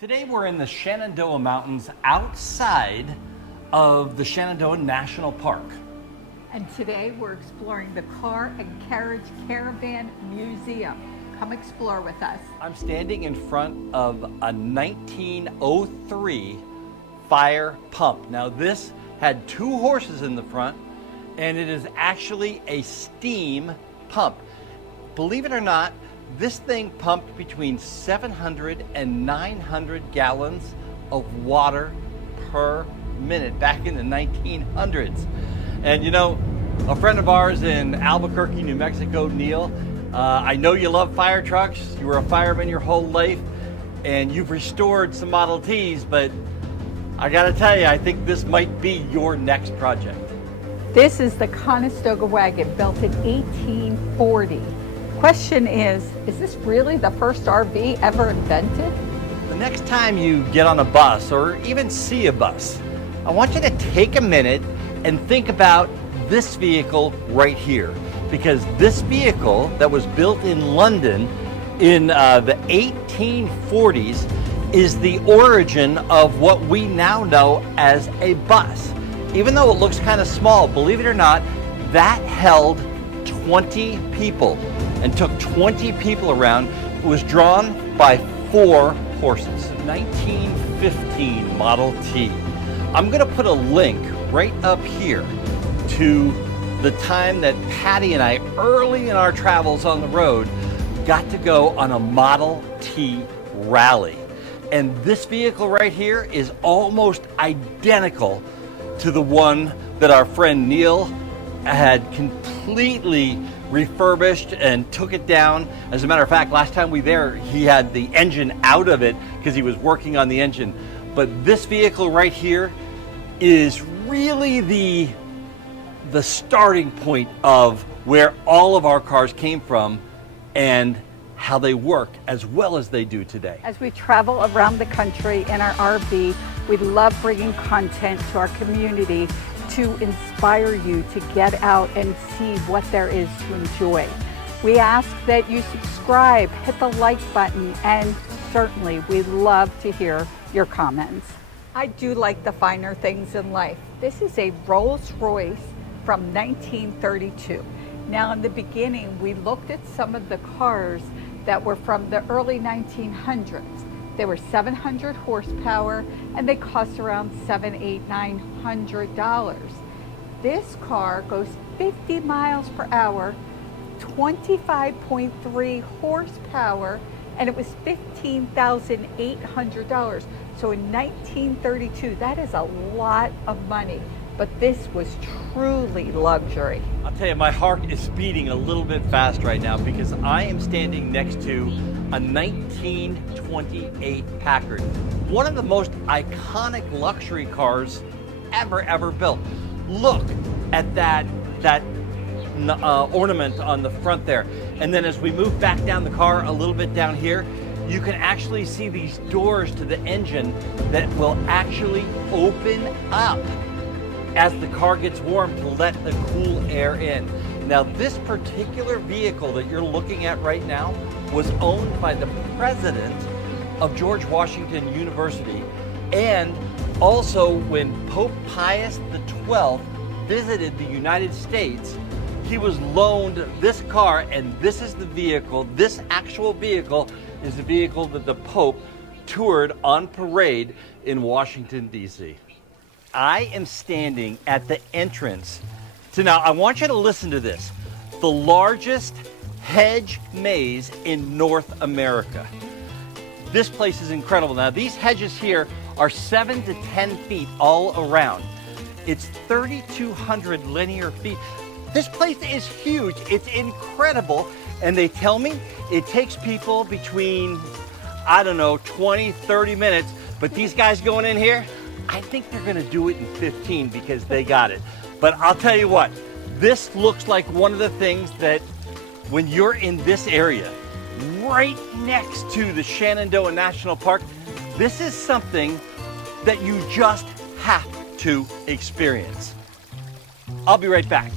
Today we're in the Shenandoah Mountains outside of the Shenandoah National Park. And today we're exploring the Car and Carriage Caravan Museum. Come explore with us. I'm standing in front of a 1903 fire pump. Now this had 2 horses in the front, and it is actually a steam pump. Believe it or not, this thing pumped between 700 and 900 gallons of water per minute back in the 1900s. And you know, a friend of ours in Albuquerque, New Mexico, Neil, I know you love fire trucks. You were a fireman your whole life, and you've restored some Model Ts, but I gotta tell you, I think this might be your next project. This is the Conestoga wagon, built in 1840. Question is this really the first RV ever invented? The next time you get on a bus or even see a bus, I want you to take a minute and think about this vehicle right here. Because this vehicle that was built in London in the 1840s is the origin of what we now know as a bus. Even though it looks kind of small, believe it or not, that held 20 people and took 20 people around. It was drawn by 4 horses. 1915 Model T. I'm gonna put a link right up here to the time that Patty and I, early in our travels on the road, got to go on a Model T rally. And this vehicle right here is almost identical to the one that our friend Neil had completely refurbished and took it down. As a matter of fact, last time we were there, he had the engine out of it because he was working on the engine. But this vehicle right here is really the starting point of where all of our cars came from and how they work as well as they do today. As we travel around the country in our RV, we love bringing content to our community to inspire you to get out and see what there is to enjoy. We ask that you subscribe, hit the like button, and certainly we love to hear your comments. I do like the finer things in life. This is a Rolls-Royce from 1932. Now in the beginning, we looked at some of the cars that were from the early 1900s. They were 700 horsepower and they cost around $700, $800, $900. This car goes 50 miles per hour, 25.3 horsepower, and it was $15,800. So in 1932, that is a lot of money. But this was truly luxury. I'll tell you, my heart is beating a little bit fast right now because I am standing next to a 1928 Packard. One of the most iconic luxury cars ever built. Look at that ornament on the front there. And then as we move back down the car a little bit down here, you can actually see these doors to the engine that will actually open up as the car gets warm to let the cool air in. Now this particular vehicle that you're looking at right now was owned by the president of George Washington University, and also when Pope Pius XII visited the United States, he was loaned this car, and this is the vehicle, this actual vehicle is the vehicle that the Pope toured on parade in Washington, D.C. I am standing at the entrance to, now I want you to listen to this, the largest hedge maze in North America. This place is incredible. Now these hedges here are 7 to 10 feet all around. It's 3,200 linear feet. This place is huge, it's incredible, and they tell me it takes people between, I don't know, 20, 30 minutes, but these guys going in here, I think they're gonna do it in 15 because they got it. But I'll tell you what, this looks like one of the things that when you're in this area, right next to the Shenandoah National Park, this is something that you just have to experience. I'll be right back.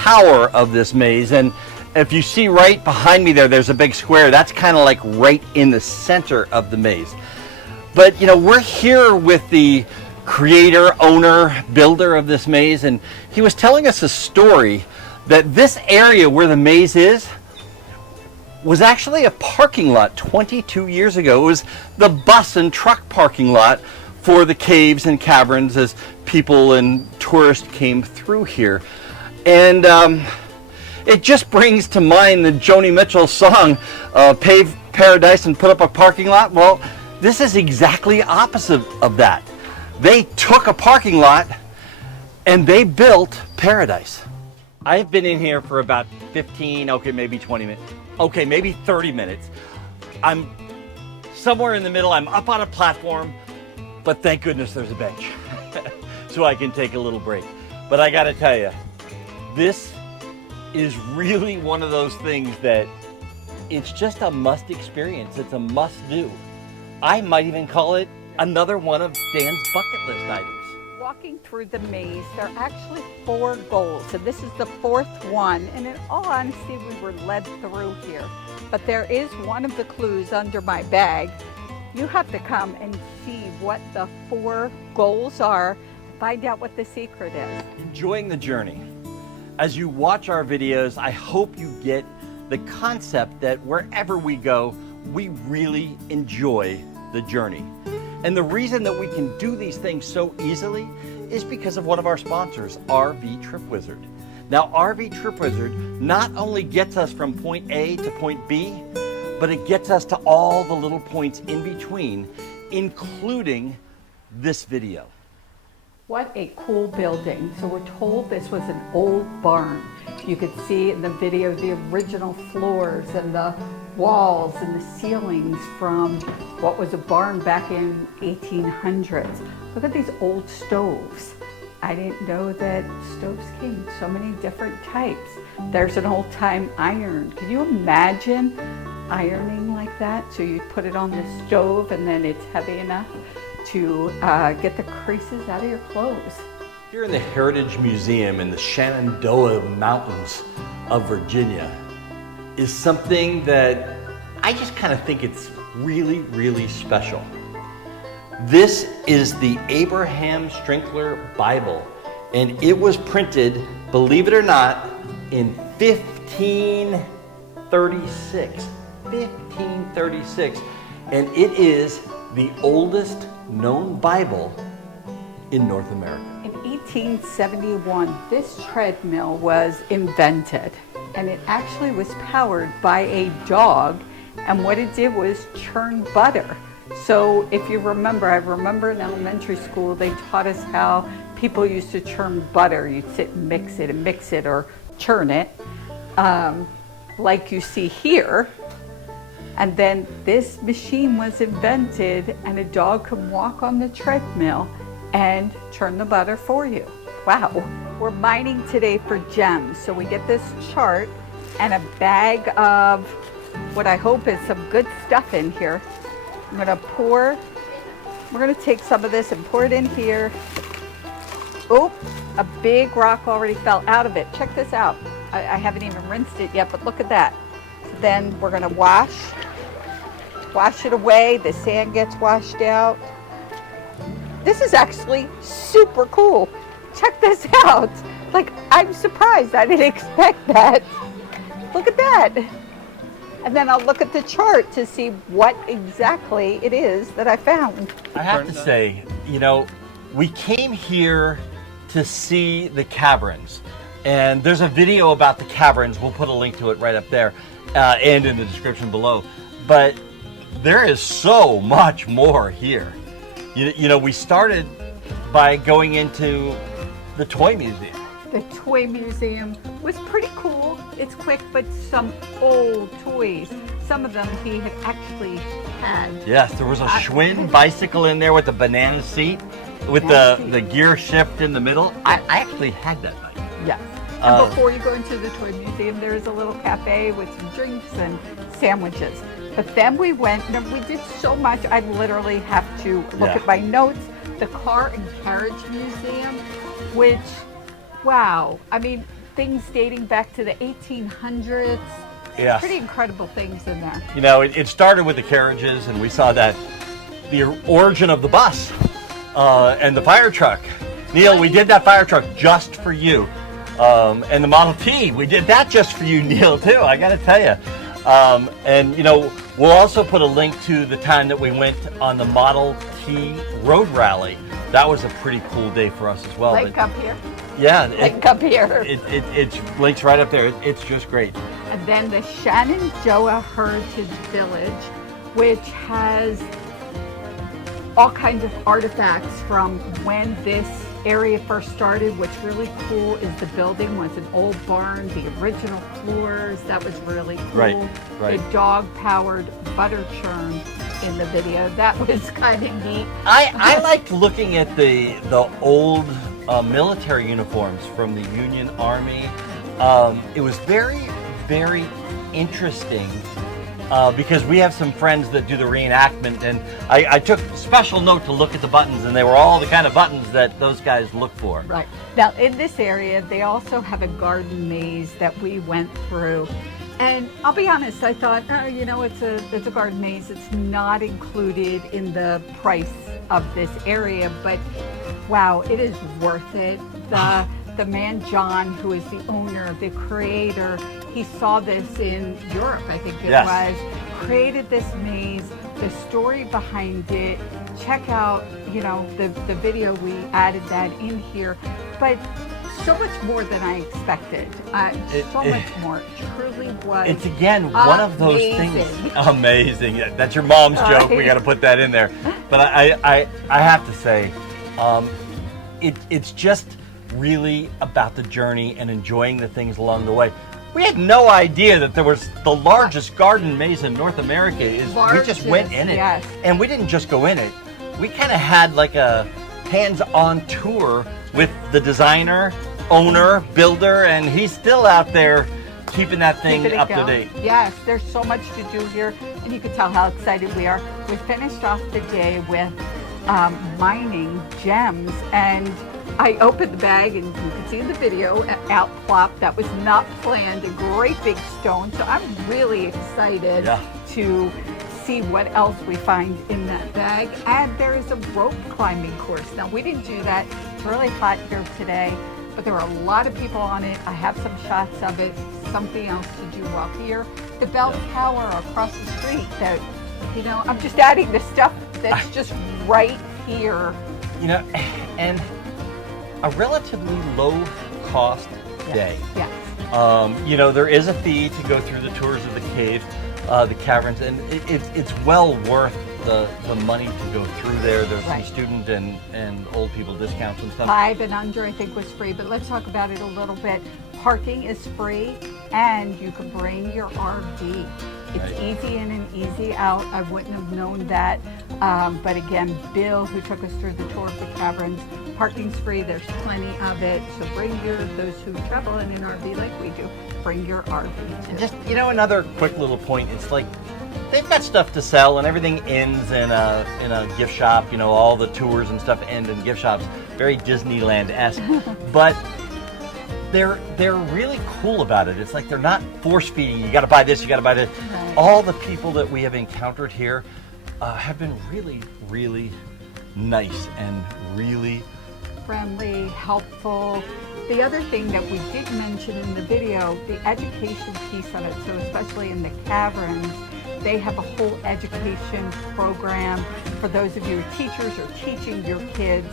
power of this maze. And if you see right behind me there, there's a big square. That's kind of like right in the center of the maze. But you know, we're here with the creator, owner, builder of this maze, and he was telling us a story that this area where the maze is was actually a parking lot 22 years ago. It was the bus and truck parking lot for the caves and caverns as people and tourists came through here. And it just brings to mind the Joni Mitchell song, Pave Paradise and Put Up a Parking Lot. Well, this is exactly opposite of that. They took a parking lot and they built paradise. I've been in here for about 15, okay, maybe 20 minutes. Okay, maybe 30 minutes. I'm somewhere in the middle. I'm up on a platform, but thank goodness there's a bench so I can take a little break. But I gotta tell you, this is really one of those things that it's just a must experience. It's a must do. I might even call it another one of Dan's bucket list items. Walking through the maze, there are actually 4 goals, and this is the 4th one. And in all honesty, we were led through here. But there is one of the clues under my bag. You have to come and see what the 4 goals are, find out what the secret is. Enjoying the journey. As you watch our videos, I hope you get the concept that wherever we go, we really enjoy the journey. And the reason that we can do these things so easily is because of one of our sponsors, RV Trip Wizard. Now, RV Trip Wizard not only gets us from point A to point B, but it gets us to all the little points in between, including this video. What a cool building. So we're told this was an old barn. You could see in the video the original floors and the walls and the ceilings from what was a barn back in 1800s. Look at these old stoves. I didn't know that stoves came in so many different types. There's an old time iron. Can you imagine ironing like that? So you put it on the stove and then it's heavy enough to get the creases out of your clothes. Here in the Heritage Museum in the Shenandoah Mountains of Virginia is something that I just kind of think it's really, really special. This is the Abraham Strinkler Bible, and it was printed, believe it or not, in 1536. 1536, and it is the oldest known Bible in North America. In 1871, this treadmill was invented, and it actually was powered by a dog, and what it did was churn butter. So if you remember, I remember in elementary school, they taught us how people used to churn butter. You'd sit and mix it or churn it, like you see here. And then this machine was invented, and a dog could walk on the treadmill and churn the butter for you. Wow. We're mining today for gems. So we get this chart and a bag of what I hope is some good stuff in here. we're gonna take some of this and pour it in here. Oh, a big rock already fell out of it. Check this out. I haven't even rinsed it yet, but look at that. Then we're gonna wash it away. The sand gets washed out. This is actually super cool. Check this out. Like, I'm surprised. I didn't expect that. Look at that. And then I'll look at the chart to see what exactly it is that I found. I have to say, you know, we came here to see the caverns. And there's a video about the caverns. We'll put a link to it right up there and in the description below. But there is so much more here. You know, we started by going into the toy museum. The toy museum was pretty cool. It's quick, but some old toys. Some of them he had actually had. Yes, there was a Schwinn bicycle in there with a banana seat with the gear shift in the middle. I actually had that bike. Yes. And before you go into the toy museum, there is a little cafe with some drinks and sandwiches. But then we went, and we did so much, I literally have to look at my notes. The Car and Carriage Museum, which, wow. I mean, things dating back to the 1800s. Yes. Pretty incredible things in there. You know, it started with the carriages, and we saw that the origin of the bus and the fire truck. Neil, we did that fire truck just for you. And the Model T, we did that just for you, Neil, too, I got to tell you. And, you know, we'll also put a link to the time that we went on the Model T road rally. That was a pretty cool day for us as well. Link up here. Yeah. Link up here. It links right up there. It's just great. And then the Shenandoah Heritage Village, which has all kinds of artifacts from when this area first started. What's really cool is the building was an old barn, the original floors. That was really cool. Right. The dog-powered butter churn in the video. That was kind of neat. I liked looking at the old military uniforms from the Union Army. It was very, very interesting because we have some friends that do the reenactment, and I took special note to look at the buttons, and they were all the kind of buttons that those guys look for. Right. Now, in this area, they also have a garden maze that we went through. And I'll be honest, I thought, oh, you know, it's a garden maze. It's not included in the price of this area, but wow, it is worth it. The man, John, who is the owner, the creator, he saw this in Europe, I think it was, created this maze, the story behind it. Check out, you know, the video, we added that in here, but so much more than I expected. Much more. It truly was. It's again one of those things. Amazing. That's your mom's joke. We got to put that in there. But I have to say, it's just really about the journey and enjoying the things along the way. We had no idea that there was the largest garden maze in North America. We just went in it, and we didn't just go in it. We kind of had like a hands-on tour with the designer, owner, builder, and he's still out there keeping that thing up to date. Yes, there's so much to do here, and you can tell how excited we are. We finished off the day with mining gems, and I opened the bag, and you can see in the video, out plopped. That was not planned, a great big stone. So I'm really excited to see what else we find in that bag. And there is a rope climbing course. Now, we didn't do that. It's really hot here today, but there were a lot of people on it. I have some shots of it. Something else to do while here. The bell tower across the street that, you know, I'm just adding the stuff that's just right here. You know, and a relatively low cost day. Yes. You know, there is a fee to go through the tours of the cave, the caverns, and it's well worth the money to go through there. There's some student and old people discounts and stuff. 5 and under, I think, was free, but let's talk about it a little bit. Parking is free, and you can bring your RV. It's easy in and easy out. I wouldn't have known that. But again, Bill, who took us through the tour of the caverns, parking's free. There's plenty of it. So bring those who travel in an RV like we do, bring your RV too. Just, you know, another quick little point. It's like they've got stuff to sell, and everything ends in a gift shop. You know, all the tours and stuff end in gift shops. Very Disneyland-esque. But they're really cool about it. It's like they're not force feeding. You got to buy this. You got to buy this. Right. All the people that we have encountered here have been really, really nice and really friendly, helpful. The other thing that we did mention in the video, the education piece of it. So especially in the caverns, they have a whole education program for those of you who are teachers or teaching your kids.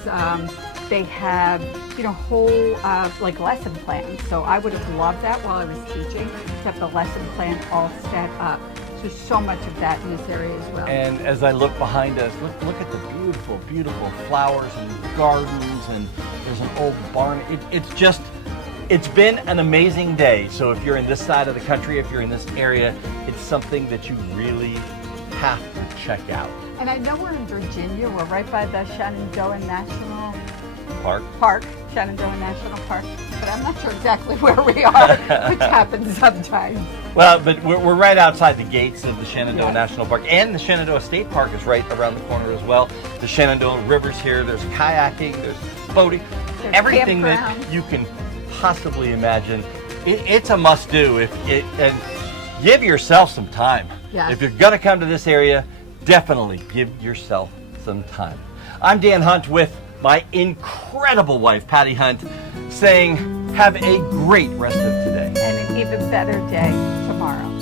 They have, you know, whole like lesson plans. So I would have loved that while I was teaching, to have the lesson plan all set up. So there's so much of that in this area as well. And as I look behind us, look at the beautiful, beautiful flowers and gardens, and there's an old barn. It's been an amazing day. So if you're in this side of the country, if you're in this area, it's something that you really have to check out. And I know we're in Virginia. We're right by the Shenandoah National Park, Shenandoah National Park, but I'm not sure exactly where we are, which happens sometimes. Well, but we're right outside the gates of the Shenandoah National Park, and the Shenandoah State Park is right around the corner as well. The Shenandoah River's here. There's kayaking, there's boating, everything that you can possibly imagine It's a must-do. And give yourself some time. Yes. If you're going to come to this area, definitely give yourself some time. I'm Dan Hunt with my incredible wife, Patty Hunt, saying have a great rest of today. And an even better day tomorrow.